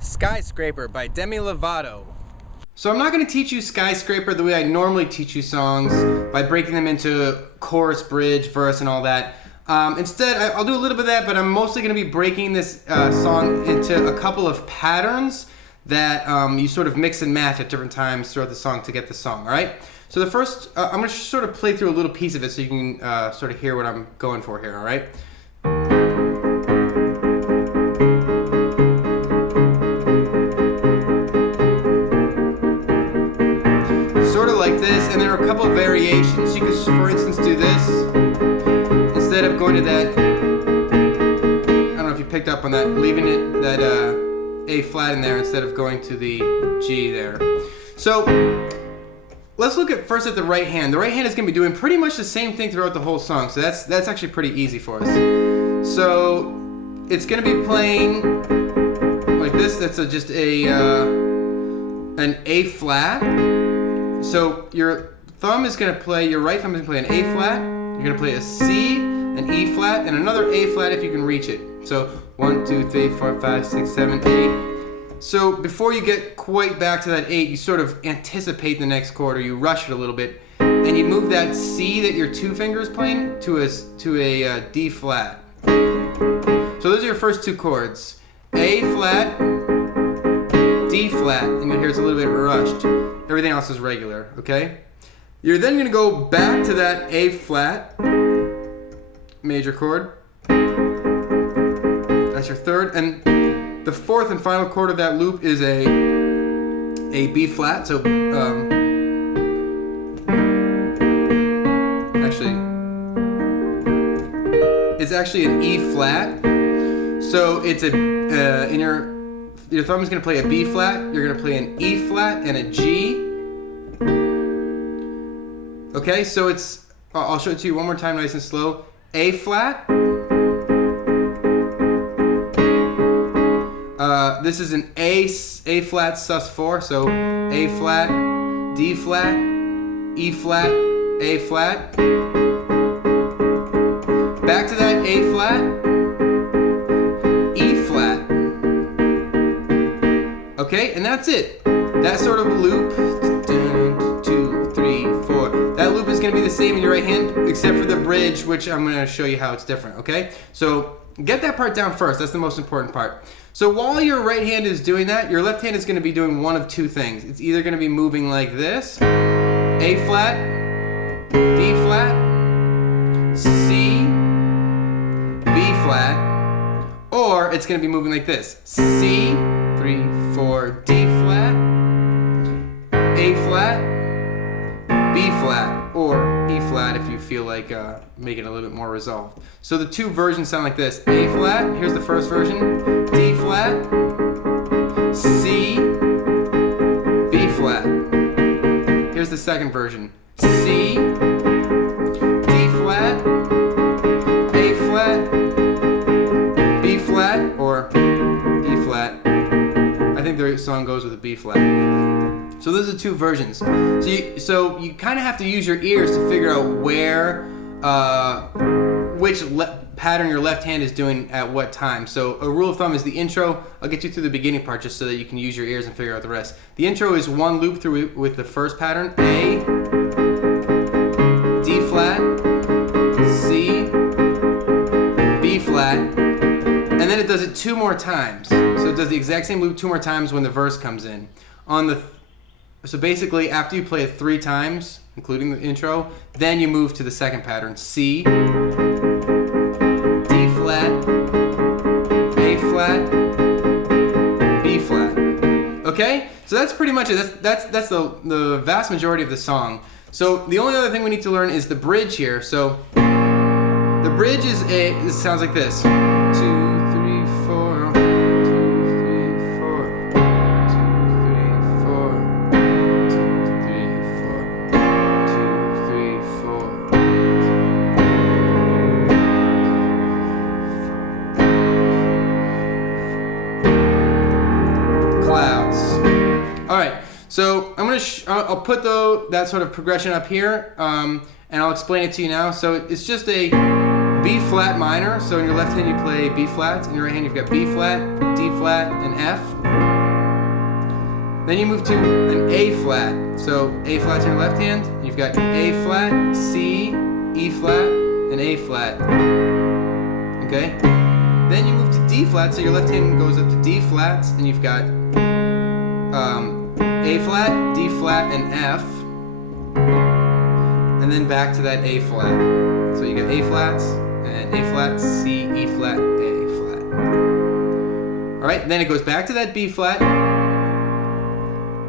Skyscraper by Demi Lovato. So I'm not going to teach you Skyscraper the way I normally teach you songs by breaking them into chorus, bridge, verse, and all that. Instead, I'll do a little bit of that, but I'm mostly going to be breaking this song into a couple of patterns that you sort of mix and match at different times throughout the song to get the song, all right? So the first, I'm going to sort of play through a little piece of it so you can sort of hear what I'm going for here, all right? Sort of like this, and there are a couple of variations. You could, for instance, do this. Instead of going to that, I don't know if you picked up on that, leaving it, that A flat in there instead of going to the G there. So let's look at first at the right hand. The right hand is going to be doing pretty much the same thing throughout the whole song, so that's actually pretty easy for us. So it's going to be playing like this. That's just an A flat. So your thumb is going to play, your right thumb is going to play an A flat. You're going to play a C, an E flat, and another A flat if you can reach it. So 1, 2, 3, 4, 5, 6, 7, 8. So before you get quite back to that 8, you sort of anticipate the next chord, or you rush it a little bit, and you move that C that your two fingers playing to a D flat. So those are your first two chords: A flat, D flat, and you hear it's a little bit rushed. Everything else is regular, okay? You're then going to go back to that A flat major chord. That's your third, and the fourth and final chord of that loop is a B flat. So it's actually an E flat. So it's in your thumb is going to play a B flat. You're going to play an E flat and a G. Okay, so it's, I'll show it to you one more time nice and slow. A flat. This is an A flat sus4, so A flat, D flat, E flat, A flat. Back to that A flat, E flat. Okay, and that's it. That sort of loop, 2, 3, 4. That loop is going to be the same in your right hand, except for the bridge, which I'm going to show you how it's different, okay? So get that part down first. That's the most important part. So while your right hand is doing that, your left hand is going to be doing one of two things. It's either going to be moving like this, A flat, D flat, C, B flat, or it's going to be moving like this, C, 3, 4, D flat, A flat, B flat, or E flat if you feel like making it a little bit more resolved. So the two versions sound like this: A flat, here's the first version, D flat, C, B flat. Here's the second version: C, D flat, A flat, B flat, or E flat. I think the song goes with a B flat. So those are two versions. So you kind of have to use your ears to figure out where, which pattern your left hand is doing at what time. So a rule of thumb is the intro. I'll get you through the beginning part just so that you can use your ears and figure out the rest. The intro is one loop through with the first pattern: A, D flat, C, B flat, and then it does it two more times. So it does the exact same loop two more times when the verse comes in. So basically, after you play it 3 times, including the intro, then you move to the second pattern: C, D flat, A flat, B flat. Okay? So that's pretty much it. That's the vast majority of the song. So the only other thing we need to learn is the bridge here. So the bridge is it sounds like this: 2, 3, 4, 2, 3, 4, 2, 3, 4, 2, 3, 4, 2, 3, 4. Clouds. All right. So I'm gonna I'll put that sort of progression up here, and I'll explain it to you now. So it's just a B flat minor. So in your left hand you play B flat, in your right hand you've got B flat, D flat, and F. Then you move to an A flat. So A flat's in your left hand, and you've got A flat, C, E flat, and A flat. Okay? Then you move to D flat, so your left hand goes up to D flats, and you've got A flat, D flat, and F. And then back to that A flat. So you got A flats, and A flat, C, E flat, A flat. Alright, then it goes back to that B flat,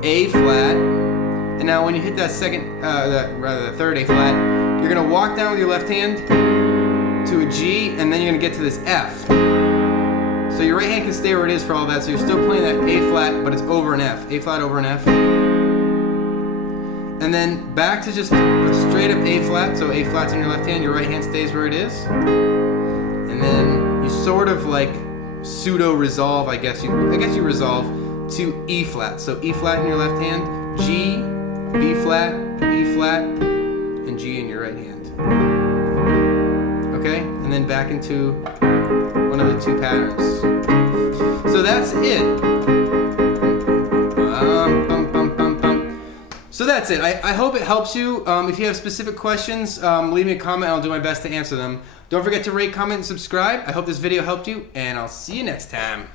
A flat, and now when you hit that second, the third A flat, you're gonna walk down with your left hand to a G, and then you're gonna get to this F. So your right hand can stay where it is for all that, so you're still playing that A flat, but it's over an F. A flat over an F. And then back to just a straight up A flat, so A flat's in your left hand, your right hand stays where it is. And then you sort of like pseudo resolve, I guess you resolve to E flat. So E flat in your left hand, G, B flat, E flat, and G in your right hand. Okay? And then back into one of the two patterns. So that's it. So that's it. I hope it helps you. If you have specific questions, leave me a comment. I'll do my best to answer them. Don't forget to rate, comment, and subscribe. I hope this video helped you, and I'll see you next time.